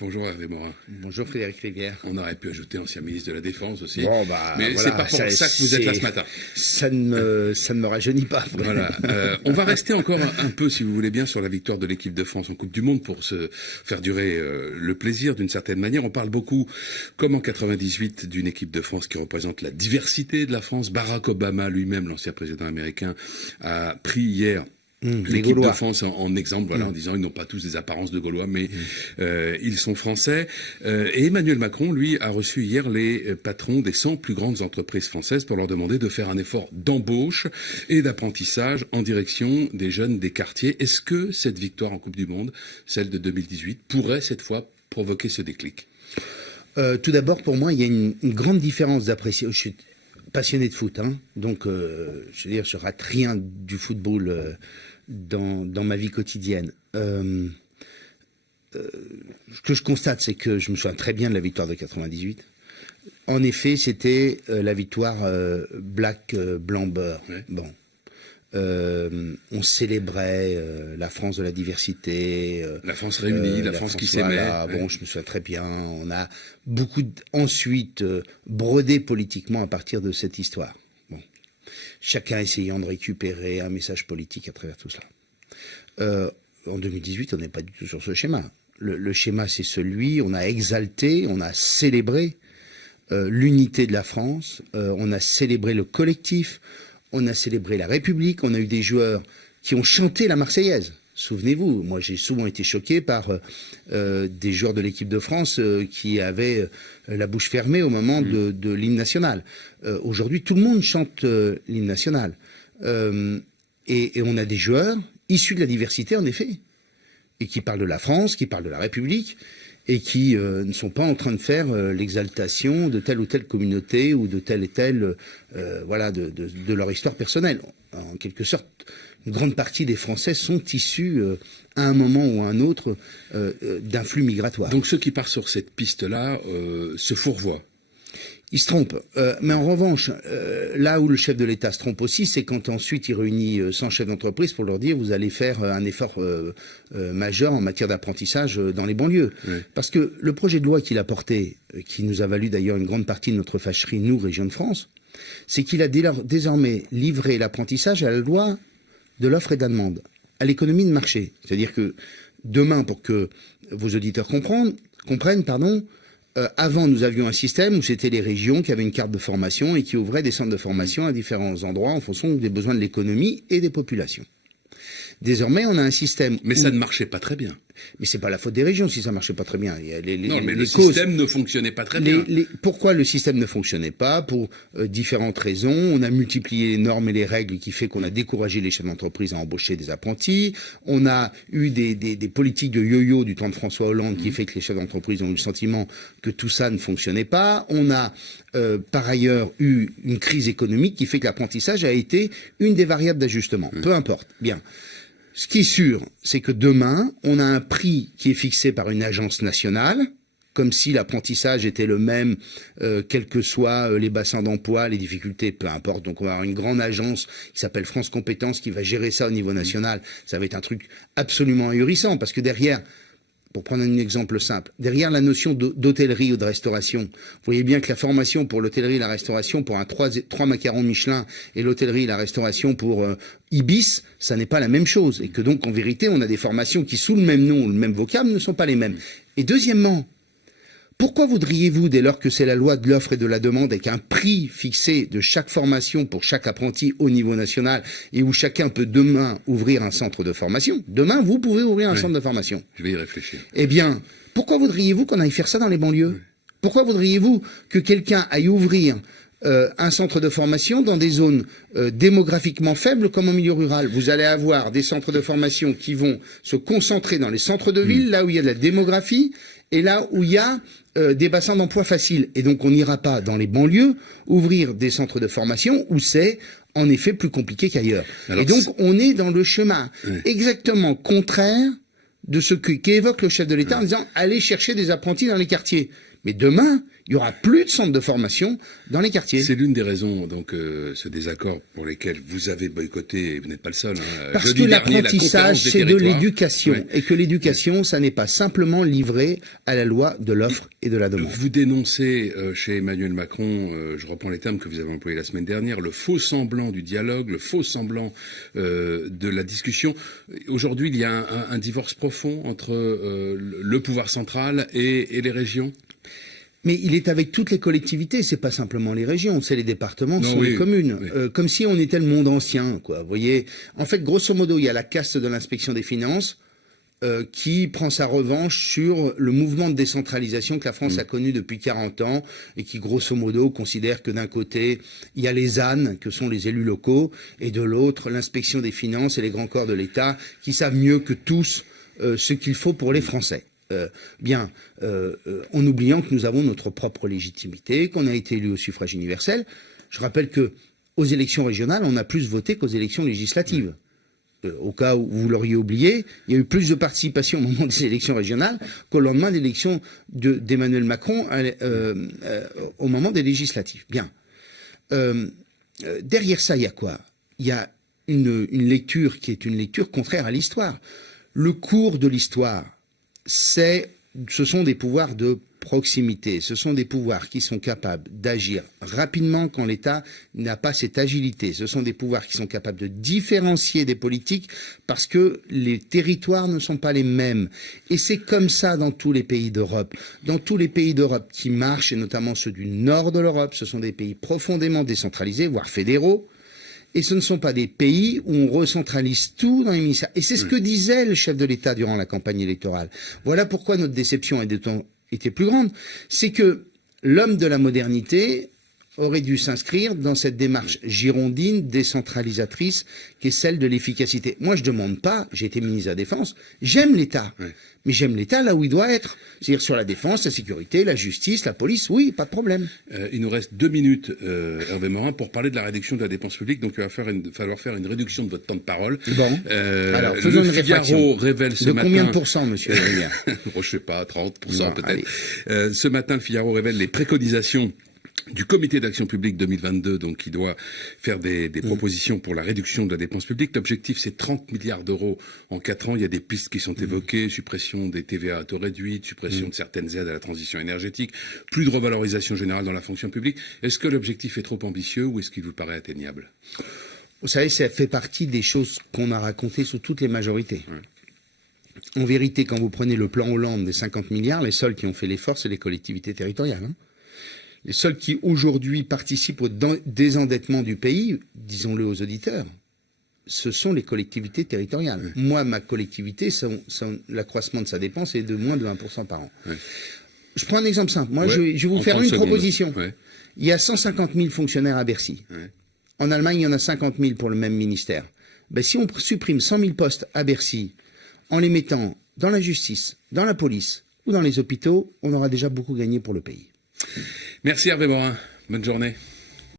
Bonjour Hervé Morin. Bonjour Frédéric Rivière. On aurait pu ajouter ancien ministre de la Défense aussi. Bon, mais voilà, c'est pas pour ça que vous êtes là ce matin. Ça ne me rajeunit pas. Voilà. On va rester encore un peu, si vous voulez bien, sur la victoire de l'équipe de France en Coupe du Monde pour se faire durer le plaisir d'une certaine manière. On parle beaucoup, comme en 98, d'une équipe de France qui représente la diversité de la France. Barack Obama lui-même, l'ancien président américain, a pris hier l'équipe de France en exemple, voilà, en disant ils n'ont pas tous des apparences de Gaulois, mais ils sont français. Et Emmanuel Macron, lui, a reçu hier les patrons des 100 plus grandes entreprises françaises pour leur demander de faire un effort d'embauche et d'apprentissage en direction des jeunes des quartiers. Est-ce que cette victoire en Coupe du Monde, celle de 2018, pourrait cette fois provoquer ce déclic ? Tout d'abord, pour moi, il y a une grande différence d'appréciation. Je suis passionné de foot, hein, donc je veux dire, je rate rien du football dans ma vie quotidienne. Ce que je constate, c'est que je me souviens très bien de la victoire de 98. En effet, c'était la victoire black, blanc, beurre. Ouais. Bon. On célébrait la France de la diversité. La France réunie, la France qui s'aimait. Voilà, bon, je me souviens très bien. On a beaucoup ensuite brodé politiquement à partir de cette histoire. Bon. Chacun essayant de récupérer un message politique à travers tout cela. En 2018, on n'est pas du tout sur ce schéma. Le schéma, c'est celui, on a exalté, on a célébré l'unité de la France, on a célébré le collectif, on a célébré la République, on a eu des joueurs qui ont chanté la Marseillaise. Souvenez-vous, moi j'ai souvent été choqué par des joueurs de l'équipe de France qui avaient la bouche fermée au moment de l'hymne national. Aujourd'hui, tout le monde chante l'hymne national. Et on a des joueurs issus de la diversité, en effet, et qui parlent de la France, qui parlent de la République, et qui ne sont pas en train de faire l'exaltation de telle ou telle communauté ou de telle et telle, voilà, de leur histoire personnelle. En quelque sorte, une grande partie des Français sont issus, à un moment ou à un autre, d'un flux migratoire. Donc ceux qui partent sur cette piste-là se fourvoient. Il se trompe. Mais en revanche, là où le chef de l'État se trompe aussi, c'est quand ensuite il réunit 100 chefs d'entreprise pour leur dire vous allez faire un effort majeur en matière d'apprentissage dans les banlieues. Oui. Parce que le projet de loi qu'il a porté, qui nous a valu d'ailleurs une grande partie de notre fâcherie, nous, Région de France, c'est qu'il a désormais livré l'apprentissage à la loi de l'offre et de la demande, à l'économie de marché. C'est-à-dire que demain, pour que vos auditeurs comprennent, avant, nous avions un système où c'était les régions qui avaient une carte de formation et qui ouvraient des centres de formation à différents endroits en fonction des besoins de l'économie et des populations. Désormais, on a un système... Mais ça ne marchait pas très bien. Mais c'est pas la faute des régions si ça marchait pas très bien. Il y a le système ne fonctionnait pas très bien. Pourquoi le système ne fonctionnait pas? Pour différentes raisons. On a multiplié les normes et les règles qui fait qu'on a découragé les chefs d'entreprise à embaucher des apprentis. On a eu des politiques de yo-yo du temps de François Hollande qui fait que les chefs d'entreprise ont eu le sentiment que tout ça ne fonctionnait pas. On a par ailleurs eu une crise économique qui fait que l'apprentissage a été une des variables d'ajustement. Peu importe. Bien. Ce qui est sûr, c'est que demain, on a un prix qui est fixé par une agence nationale, comme si l'apprentissage était le même, quels que soient les bassins d'emploi, les difficultés, peu importe. Donc on va avoir une grande agence qui s'appelle France Compétences qui va gérer ça au niveau national. Ça va être un truc absolument ahurissant, parce que derrière... Pour prendre un exemple simple, derrière la notion d'hôtellerie ou de restauration, vous voyez bien que la formation pour l'hôtellerie et la restauration pour un 3 macarons Michelin et l'hôtellerie et la restauration pour Ibis, ça n'est pas la même chose. Et que donc, en vérité, on a des formations qui, sous le même nom ou le même vocable, ne sont pas les mêmes. Et deuxièmement, pourquoi voudriez-vous, dès lors que c'est la loi de l'offre et de la demande et qu'un prix fixé de chaque formation pour chaque apprenti au niveau national et où chacun peut demain ouvrir un centre de formation, demain vous pouvez ouvrir un centre de formation. Je vais y réfléchir. Eh bien, pourquoi voudriez-vous qu'on aille faire ça dans les banlieues? Pourquoi voudriez-vous que quelqu'un aille ouvrir un centre de formation dans des zones démographiquement faibles comme en milieu rural? Vous allez avoir des centres de formation qui vont se concentrer dans les centres de ville, là où il y a de la démographie, et là où il y a des bassins d'emploi faciles. Et donc on n'ira pas dans les banlieues ouvrir des centres de formation où c'est en effet plus compliqué qu'ailleurs. Et donc on est dans le chemin exactement contraire de ce qu'évoque le chef de l'État en disant allez chercher des apprentis dans les quartiers. Mais demain, il y aura plus de centres de formation dans les quartiers. C'est l'une des raisons, donc, ce désaccord pour lesquels vous avez boycotté, et vous n'êtes pas le seul. Parce que l'apprentissage, c'est de l'éducation. Et que l'éducation, ça n'est pas simplement livré à la loi de l'offre et de la demande. Vous dénoncez chez Emmanuel Macron, je reprends les termes que vous avez employés la semaine dernière, le faux semblant du dialogue, le faux semblant de la discussion. Aujourd'hui, il y a un divorce profond entre le pouvoir central et les régions. Mais il est avec toutes les collectivités, c'est pas simplement les régions, c'est les départements, Non, sont oui, les communes. oui. Comme si on était le monde ancien, quoi. Vous voyez, en fait, grosso modo, il y a la caste de l'inspection des finances qui prend sa revanche sur le mouvement de décentralisation que la France a connu depuis 40 ans et qui, grosso modo, considère que d'un côté, il y a les ânes, que sont les élus locaux, et de l'autre, l'inspection des finances et les grands corps de l'État, qui savent mieux que tous ce qu'il faut pour les Français. En oubliant que nous avons notre propre légitimité, qu'on a été élu au suffrage universel. Je rappelle que aux élections régionales, on a plus voté qu'aux élections législatives. Au cas où vous l'auriez oublié, il y a eu plus de participation au moment des élections régionales qu'au lendemain de l'élection d'Emmanuel Macron au moment des législatives. Bien. Derrière ça, il y a quoi? Il y a une lecture qui est une lecture contraire à l'histoire. Le cours de l'histoire, ce sont des pouvoirs de proximité, ce sont des pouvoirs qui sont capables d'agir rapidement quand l'État n'a pas cette agilité, ce sont des pouvoirs qui sont capables de différencier des politiques parce que les territoires ne sont pas les mêmes. Et c'est comme ça dans tous les pays d'Europe. Dans tous les pays d'Europe qui marchent, et notamment ceux du nord de l'Europe, ce sont des pays profondément décentralisés, voire fédéraux. Et ce ne sont pas des pays où on recentralise tout dans les ministères. Et c'est ce que disait le chef de l'État durant la campagne électorale. Voilà pourquoi notre déception était plus grande. C'est que l'homme de la modernité aurait dû s'inscrire dans cette démarche girondine, décentralisatrice, qui est celle de l'efficacité. Moi, je demande pas, j'ai été ministre de la Défense, j'aime l'État. Mais j'aime l'État là où il doit être. C'est-à-dire sur la défense, la sécurité, la justice, la police, oui, pas de problème. Il nous reste 2 minutes, Hervé Morin, pour parler de la réduction de la dépense publique. Donc il va falloir faire une réduction de votre temps de parole. Bon. Alors, faisons une réflexion. Figaro révèle ce matin... De combien de pourcents, monsieur Rivière? Je sais pas, 30% peut-être. Ce matin, le Figaro révèle les préconisations du comité d'action publique 2022, donc qui doit faire des propositions pour la réduction de la dépense publique. L'objectif, c'est 30 milliards d'euros en 4 ans. Il y a des pistes qui sont évoquées, suppression des TVA à taux réduit, suppression de certaines aides à la transition énergétique, plus de revalorisation générale dans la fonction publique. Est-ce que l'objectif est trop ambitieux ou est-ce qu'il vous paraît atteignable? Vous savez, ça fait partie des choses qu'on a racontées sous toutes les majorités. En vérité, quand vous prenez le plan Hollande des 50 milliards, les seuls qui ont fait l'effort, c'est les collectivités territoriales. Les seuls qui, aujourd'hui, participent au désendettement du pays, disons-le aux auditeurs, ce sont les collectivités territoriales. Moi, ma collectivité, l'accroissement de sa dépense est de moins de 1% par an. Je prends un exemple simple. Moi, je vais vous faire une proposition. Il y a 150 000 fonctionnaires à Bercy. En Allemagne, il y en a 50 000 pour le même ministère. Ben, si on supprime 100 000 postes à Bercy, en les mettant dans la justice, dans la police ou dans les hôpitaux, on aura déjà beaucoup gagné pour le pays. Merci Hervé Morin. Bonne journée.